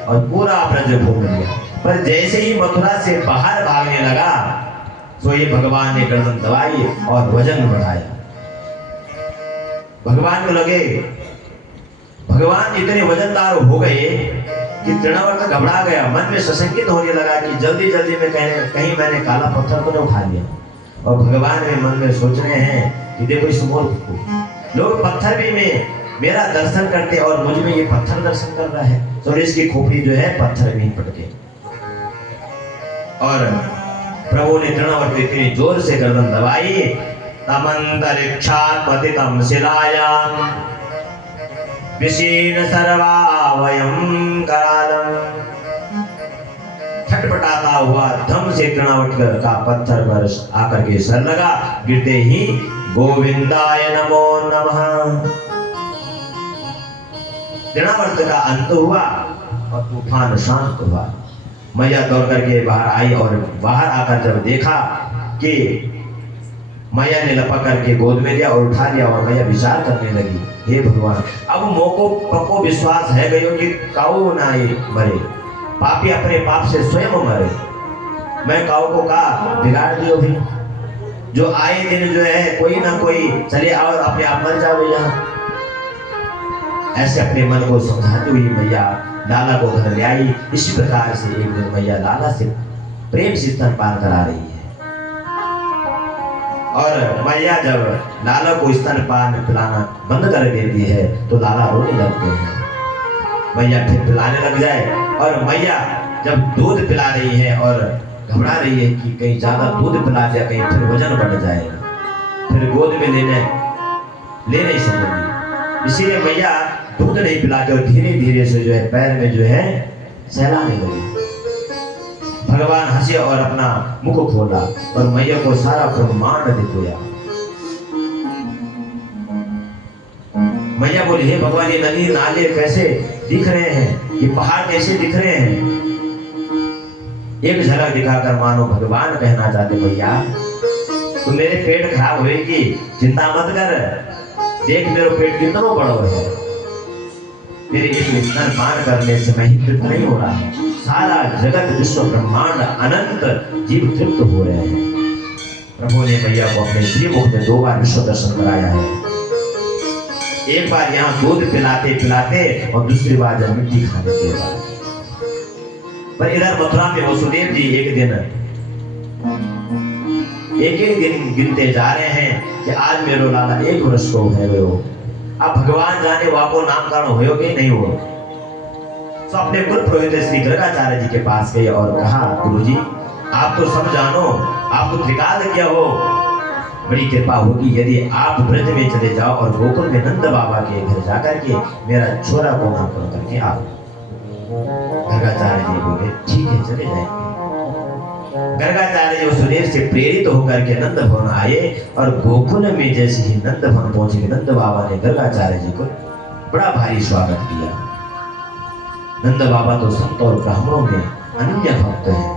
और पूरा ब्रज घूम लिया। पर जैसे ही मथुरा से बाहर भागने लगा तो ये भगवान ने गर्दन दबाई और वजन बढ़ाया। भगवान को लगे, भगवान इतने वजनदार हो गए कि तृणावर्त घबरा गया, मन में सशंकित होने लगा कि जल्दी जल्दी में कहीं मैंने काला पत्थर को न उठा लिया। और भगवान में मन में सोच रहे हैं कि देखो इस मूर्ख को लोग पत्थर भी में मेरा दर्शन करते और मुझ में ये पत्थर दर्शन कर रहा है, तो इसकी खोपड़ी जो है पत्थर में ही पटके। और प्रभु ने तृणावर्त इतनी जोर से गर्दन दबाई, तमंतरिक्षात् पतितं शिलायां विशीर्ण सर्वावयं करालम्। छटपटाता हुआ धम से तृणावर्त का पत्थर पर आकर के सर लगा, गिरते ही गोविंदाय नमो नमः। तृणावर्त का अंत हुआ और तूफान शांत हुआ। मैया दौड़ करके बाहर आई और बाहर आकर जब देखा कि मैया ने लपक करके गोद में लिया और उठा लिया और मैया विचार करने लगी, हे भगवान अब मोको पक्को विश्वास है गयो कि काऊ ना मरे, पापी अपने पाप से स्वयं मरे। मैं काऊ को कहा बिगाड़ दियो भाई, जो आए दिन जो है कोई ना कोई चले आओ अपने आप मर जाओ यहाँ। ऐसे अपने मन को समझाती हुई मैया लाला को घर ले आई। इस प्रकार से एक दिन मैया लाला से प्रेम से स्तनपान करा रही है। और मैया जब लाला को स्तनपान पिलाना बंद कर देती है तो लाला रोने लगते हैं। मैया फिर पिलाने लग जाए और मैया जब दूध पिला रही है और घबरा रही है कि कहीं ज्यादा दूध पिला दिया कहीं फिर वजन बढ़ जाएगा, फिर गोद में ले नहीं सकेगी, इसीलिए मैया दूध नहीं पिलाते और धीरे धीरे से जो है पैर में जो है सहलाने लगी। भगवान हंसे और अपना मुख खोला और मैया को सारा ब्रह्मांड दिखाया। मैया बोली, हे भगवान ये नदी नाले कैसे दिख रहे हैं, ये पहाड़ कैसे दिख रहे हैं। एक झलक दिखाकर मानो भगवान कहना चाहते, भैया तो मेरे पेट खराब होएगी, चिंता मत कर, देख मेरा पेट कितना बड़ा है, मेरे एक स्तनपान करने से मैं ही तृप्त नहीं हो रहा है, सारा जगत विश्व ब्रह्मांड अनंत जीव तृप्त हो रहे हैं। प्रभु ने मैया को अपने श्रीमुख में 2 बार विश्व दर्शन कराया है। एक बार यहाँ दूध पिलाते पिलाते और दूसरी बार जब मिट्टी खाने के बाद। पर इधर मथुरा में वसुदेव जी एक दिन गिनते जा रहे हैं कि आज मेरो लाला 1 वर्ष को है वो। अब भगवान जाने वाको नामकरण हो कि नहीं हो। तो अपने कुल पुरोहित श्री गर्गाचार्य जी के पास गए और कहा, गुरुजी आप तो सब जानो, आप तो त्रिकाल किया हो, बड़ी कृपा होगी यदि आप ब्रज में चले जाओ और गोकुल में नंद बाबा के घर जाकर के मेरा छोरा को नामकरण करके आओ। गर्गाचार्य जी बोले ठीक है चले जाएंगे। गर्गाचार्य जी सुदेव से प्रेरित होकर के नंद भवन आए और गोकुल में जैसे ही नंद भवन पहुंचे, नंद बाबा ने गर्गाचार्य जी को बड़ा भारी स्वागत किया। नंद बाबा तो संत और ब्राह्मणों में अनन्य भक्त हैं।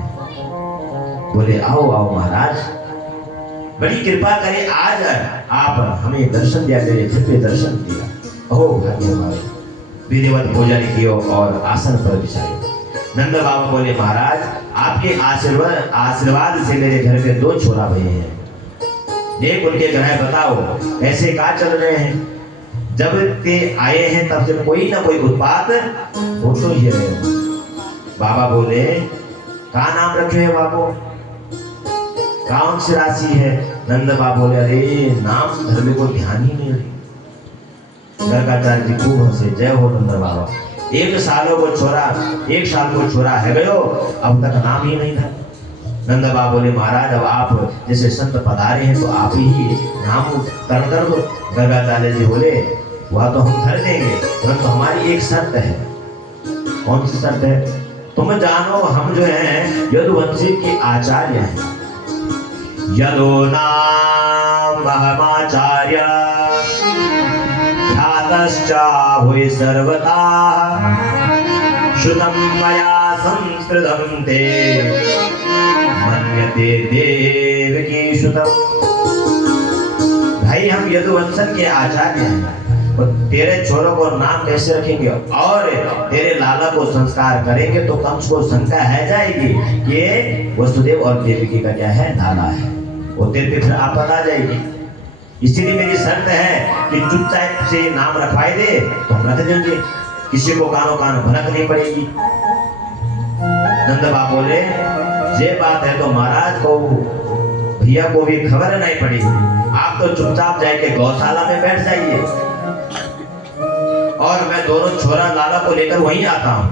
बोले आओ आओ महाराज, बड़ी कृपा करे, आज आप हमें दर्शन दिया, मेरे घर पे दर्शन दिया। ओह भाग्य हमारे। विधिवत भोजन कियो और आसन पर बिछाए। नंद बाबा बोले महाराज आपके आशीर्वाद से मेरे घर पे 2 छोरा भये हैं। देख उनके घर बताओ कैसे का चल रहे हैं। जब ते आए हैं तब से कोई ना कोई उत्पात हो तो ही रहे हो। बाबा बोले का नाम रखे है बाबू, कौन सी राशि है। नंद बाबा बोले अरे नाम धर्म को ध्यान ही नहीं रही। गर्गाचार्य जी खूब हंसे, जय हो नंद बाबा। 1 साल को छोरा है गयो, अब तक नाम ही नहीं था। नंद बाबा बोले महाराज अब आप जैसे संत पधारे हैं तो आप ही नाम कर दो। गर्गाचार्य जी बोले वह तो हम धर देंगे, परंतु हमारी एक शर्त है। कौन सी शर्त है। तुम जानो हम जो हैं यदुवंशी के आचार्य हैं। यदो नाम महमाचार्य ख्यातश्चाहुः सर्वथा श्रुतं मया संस्कृतं ते मन्यते देवकी श्रुतम्। भाई हम यदुवंशन के आचार्य हैं, तो तेरे छोरों को नाम कैसे रखेंगे और तेरे लाला को संस्कार करेंगे तो कंस को शंका है जाएगी कि वसुदेव और देवकी का क्या है लाला है, वो तेरे पे फिर आपत आ जाएगी। इसीलिए मेरी शर्त है कि चुपचाप से नाम रखवाए दे तो हम रख देंगे, किसी को कानो कान भनक नहीं पड़ेगी। नंद बाबा बोले ये बात है तो महाराज को भैया को भी खबर नहीं पड़ेगी, आप तो चुपचाप जाके गौशाला में बैठ जाइए और मैं दोनों छोरा लाला को लेकर वहीं आता हूं।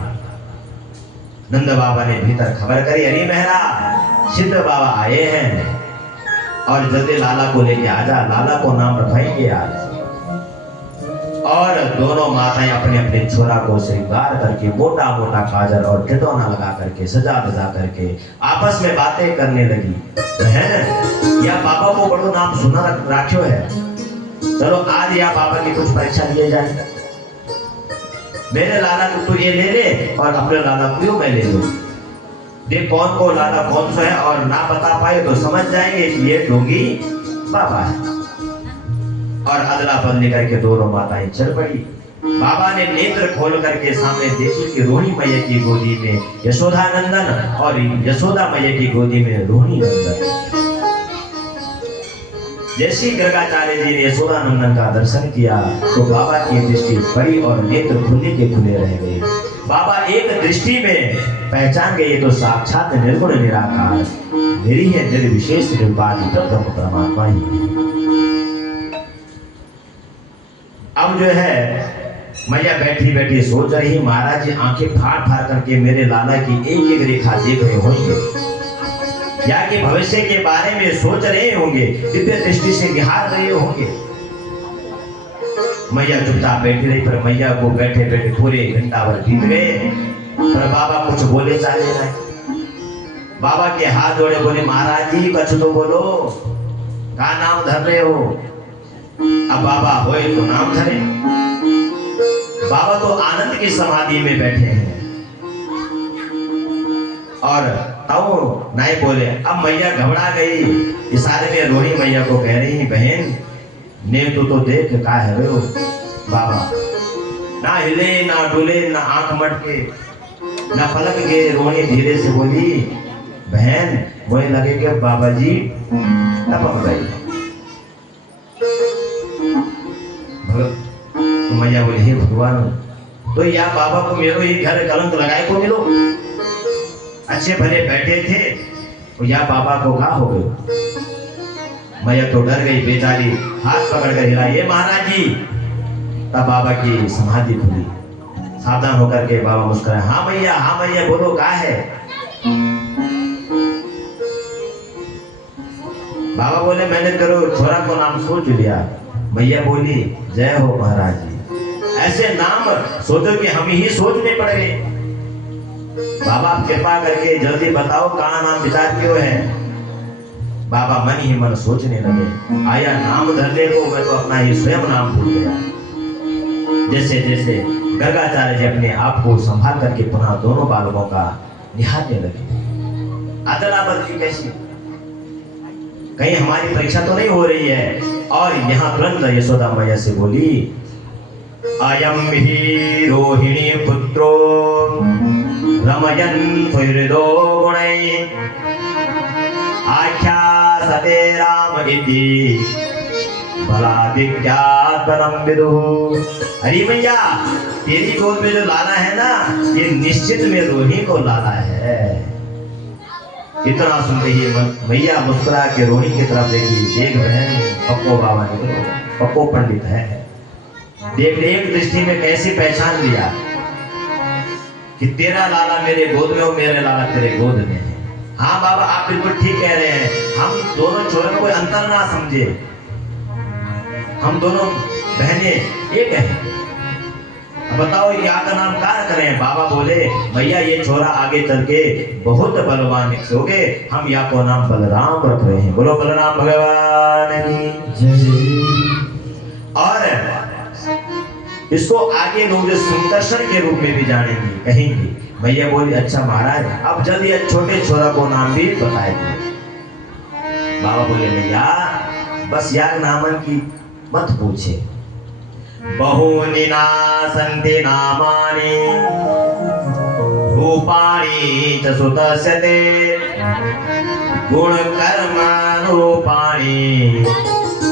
नंद बाबा ने भीतर खबर करी, अरे मेहरा सिद्ध बाबा आए हैं और जल्दी लाला को लेके आजा, लाला को नाम रखाएंगे आज। और दोनों माताएं अपने अपने छोरा को श्रृंगार करके मोटा मोटा काजल और टिटौना लगा करके सजा धजा करके आपस में बातें करने लगी। बहन या बाबा को बड़ो नाम सुना राख्यो है, चलो आज या बाबा की कुछ परीक्षा लिए जाए। मेरे लाला को तू ये ले ले और अपने लाला को मैं ले लूं। देख कौन को लाला कौन सा है और ना बता पाए तो समझ जाएंगे कि ये डोंगी बाबा है। और अदला बदली करके दोनों माताएं चल पड़ी। बाबा ने नेत्र खोल करके सामने देखी कि रोहिणी मैया की गोदी में यशोदा नंदन और यशोदा मैया की गोदी में रोहिणी नंदन। जैसे गर्गाचार्य जी ने यशोदा नंदन का दर्शन किया तो बाबा की दृष्टि बड़ी और नेत्र खुले के खुले रह गए। बाबा एक दृष्टि में पहचान गए तो साक्षात निर्गुण निराकार मेरी है निर्विशेष निर्वाणी ब्रह्म परमात्मा ही। अब जो है मैया बैठी बैठी सोच रही, महाराज जी आंखें फाड़ फाड़ करके मेरे लाला की एक एक रेखा देख रहे होंगे या कि भविष्य के बारे में सोच रहे होंगे, दिव्य दृष्टि से निहार रहे होंगे। मैया चुपचाप बैठी रही, पर मैया को बैठे बैठे पूरे घंटा भर बीत गए, पर बाबा कुछ बोले चाले नहीं। बाबा के हाथ जोड़े बोले महाराज जी कुछ तो बोलो, का नाम धर रहे हो। अब बाबा होए तो नाम धरे। बाबा तो आनंद की समाधि में बैठे हैं और तब नहीं बोले। अब मैया घबरा गई, इशारे में रोहिणी मैया को कह रही बहन ने तो देख का है वे बाबा, ना हिले ना डुले ना आंख मटके ना पलक के। रोहिणी धीरे से बोली बहन वही लगे कि बाबा जी टपक गई। तो मैया बोली हे भगवान, तो या बाबा को मेरो ही घर कलंक लगाए को मिलो। अच्छे भले बैठे थे तो या बाबा को कहा हो गए। मैया तो डर गई बेचारी, हाथ पकड़ कर हिला, ये महाराज जी। तब बाबा की समाधि खुली। सावधान होकर के बाबा मुस्कुराए, हाँ भैया बोलो क्या है। बाबा बोले मैंने तेरे छोरा को नाम सोच लिया। भैया बोली जय हो महाराज जी, ऐसे नाम सोचो कि हम ही सोचने पड़ेंगे। बाबा आप कृपा करके जल्दी बताओ कहाँ नाम विचार क्यों है। बाबा मन ही मन सोचने लगे, आया नाम धरने को मैं तो अपना ही स्वयं नाम भूल गया। जैसे जैसे गर्गाचार्य जी अपने आप को संभाल करके पुनः दोनों बालकों का निहारने लगे। अदला बदली कैसी, कहीं हमारी परीक्षा तो नहीं हो रही है। और यहाँ तुरंत यशोदा मैया से बोली, अयम ही रोहिणी पुत्रो रमयन हृदो गुणै आख्या सते राम इति बलादिज्ञात परम विदुः। अरे मैया तेरी गोद में जो लाला है ना, ये निश्चित में रोहिणी को लाला है। इतना सुनते ही मैया मुस्कुरा के रोहिणी की तरफ देखी। देख बहन पप्पो बाबा ने पप्पो पंडित है, देख एक दृष्टि में कैसे पहचान लिया कि तेरा लाला मेरे गोद में हो, मेरे लाला तेरे गोद में है। हाँ बाबा आप बिल्कुल ठीक कह रहे हैं, हम दोनों छोरों में कोई अंतर ना समझे, हम दोनों बहनें एक हैं। बताओ या का नाम क्या करें। बाबा बोले भैया ये छोरा आगे चल के बहुत बलवान होगे, हम या को नाम बलराम रख रहे हैं। बोलो बलराम भगवान की जय। और इसको आगे लोग सुदर्शन के रूप में भी जानेंगे, कहेंगे। भैया बोली अच्छा महाराज अब जल्दी छोटे छोरा को नाम भी बताए दो। बाबा बोले भैया बस याग नामन की मत पूछे, बहूनि नासन्ति नामानि रूपाणि च सुतस्य ते गुणकर्मानुरूपाणि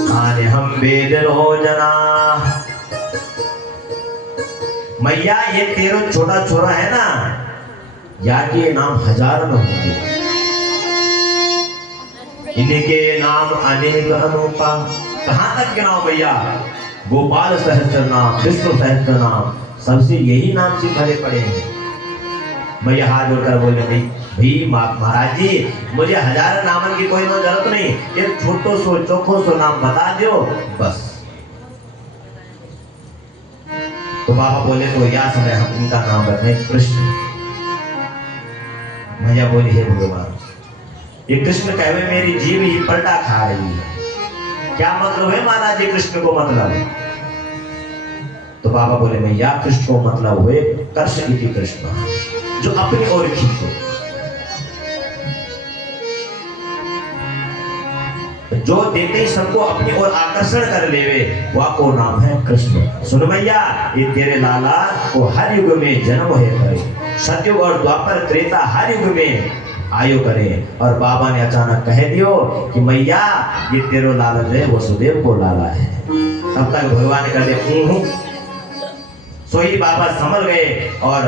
तान्यहं वेदो जनाः। मैया ये तेरा छोटा छोरा है ना, या के नाम हजार में होंगे, इनके नाम अनेक अनुपा। कहाँ तक गिनाओ भैया, गोपाल सहस्त्र नाम, विष्णु सहस्त्र नाम, सबसे यही नाम से भरे पड़े हैं। भैया हाथ जोड़कर बोले भाई महाराज जी मुझे हजार नामन की कोई जरूरत नहीं, ये छोटो सो चोखो सो नाम बता दो बस। तो बाबा बोले तो या समय हम इनका नाम रखें कृष्ण। भैया बोली हे भगवान ये कृष्ण कहे मेरी जीव ही पलटा खा रही है, क्या मतलब है महाराज जी कृष्ण को मतलब। तो बाबा बोले भैया कृष्ण को मतलब हुए कर्ष इति कृष्ण, जो अपनी ओर खींचे, जो देते ही सबको अपनी ओर आकर्षण कर लेवे, वह को नाम है कृष्ण। सुन भैया ये तेरे लाला को हर युग में जन्म है करे, सतयुग और द्वापर त्रेता हर युग में आयु करे। और बाबा ने अचानक कह दियो कि मैया ये तेरो लाला जो है वसुदेव को लाला है। तब तक भगवान ने कर दिया सोई बाबा समझ गए और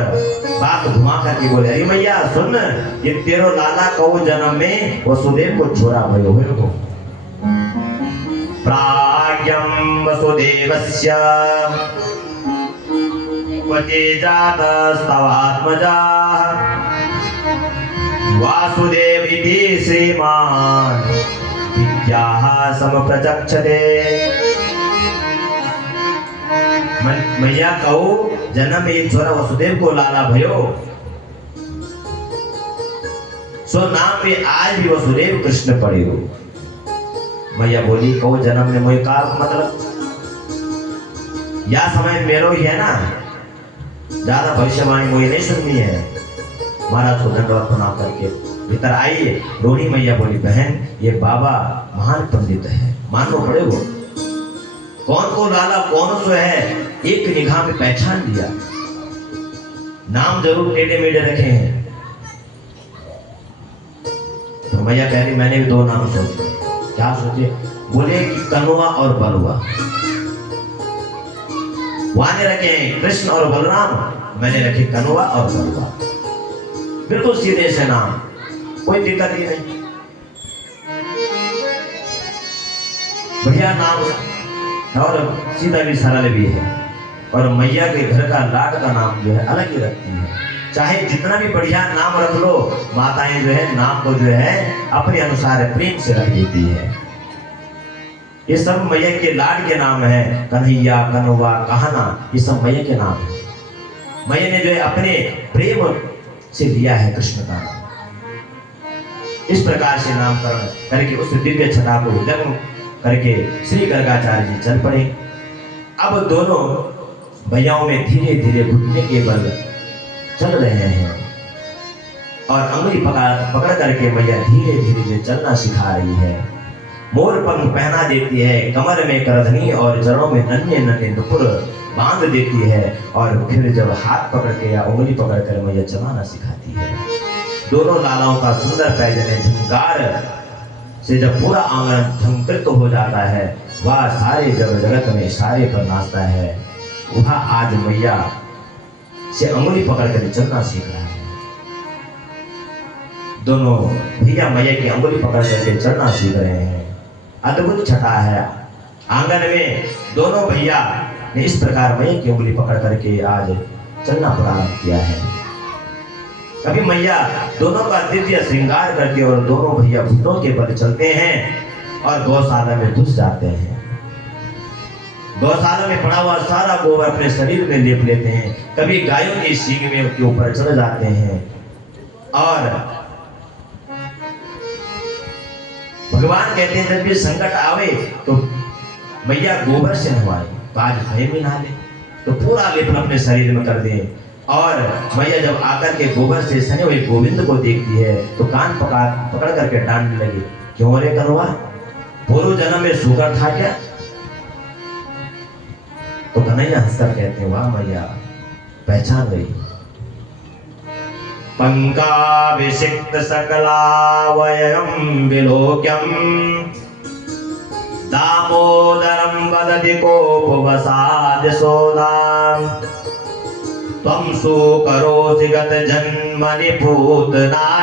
बात घुमा करके बोले अरे मैया सुन ये तेरो लाला कौ जन्म में वसुदेव को छोरा भयो हो। प्राज्ञं वसुदेवस्य वते जातस्तवात्मजा वासुदेव इति श्रीमान विद्याः समप्रचक्षते। मैया कहो जन्म एक छोरा वसुदेव को लाला भयो, सो नाम में आज भी वसुदेव कृष्ण पड़े हो। मैया बोली कहो जन्म में मोह का मतलब या समय मेरो ही है ना, ज्यादा भविष्यवाणी मोह नहीं सुननी है। महाराज को दंडवत प्रणाम करके भीतर आइए। रोहिणी मैया बोली बहन ये बाबा महान पंडित है, मानना पड़ेगा। कौन को लाला कौन सो है एक निगाह में पहचान लिया, नाम जरूर टेढ़े मेढ़े रखे हैं। तो मैया कह रही मैंने भी दो नाम सोचे। क्या सोचे? बोले कि कनुआ और बलुआ। वहां ने रखे कृष्ण और बलराम, मैंने रखे कनुआ और बलुआ। बिल्कुल सीधे से नाम, कोई दिक्कत ही नहीं। बढ़िया नाम और सीधा भी सरल भी है। और मैया के घर का लाड का नाम जो है अलग ही रखती है। चाहे जितना भी बढ़िया नाम रख लो, माताएं जो है नाम को जो है अपने अनुसार प्रेम से रख देती है। ये सब मैया के लाड के नाम है। कन्हैया, कनवा, कहना, ये सब मैया के नाम है। मैया ने जो है अपने प्रेम से लिया है कृष्ण का नाम। इस प्रकार से नामकरण करके उस दिव्य छटा को जन्म करके श्री गर्गाचार्य जी चल पड़े। अब दोनों भैयाओं में धीरे धीरे घुटने के बल चल रहे हैं और अंगुली पकड़ करके मैया धीरे धीरे चलना सिखा रही है। मोर पंख पहना देती है, कमर में करधनी और चरणों में नन्हे नन्हे नुपुर बांध देती है और फिर जब हाथ पकड़ के या उंगली पकड़ कर मैया चलाना सिखाती है। दोनों लालाओं का सुंदर पैजने झुमकार से जब पूरा आंगन झंकृत हो जाता है, वह सारे जगत में इशारे पर नाचता है। वह आज मैया से अंगुली पकड़ कर चलना सीख रहा है। दोनों भैया मैया की अंगुली पकड़ करके चलना सीख रहे हैं। अद्भुत छटा है। आंगन में दोनों भैया ने इस प्रकार मैया की उंगली पकड़ करके आज चलना प्रारंभ किया है। कभी मैया दोनों का दिव्य श्रृंगार करके और दोनों भैया घुटनों के बल चलते हैं और गौशाला में घुस जाते हैं। गौशाला में पड़ा हुआ सारा गोबर अपने शरीर में लेप लेते हैं। कभी गायों की सींग में उनके ऊपर चढ़ जाते हैं और भगवान कहते हैं जब भी संकट आवे तो मैया गोबर से नहवाए, तो आज स्वयं ही नहा ले, तो पूरा लेपन अपने शरीर में कर दे। और मैया जब आकर के गोबर से सने हुए गोविंद को देखती है तो कान पकड़ करके डांटने लगी, क्यों रे कनवा, पूर्व जन्म में शुगर था क्या? तो कन्हैया हंसकर कहते हैं, वाह मैया पहचान गई। पंकाभिषिक्त सकलावयं विलोक्यं दामोदरं वदति कोपवसाद सोदां त्वं सुकरोसि गत जन्मनि भूत नारी।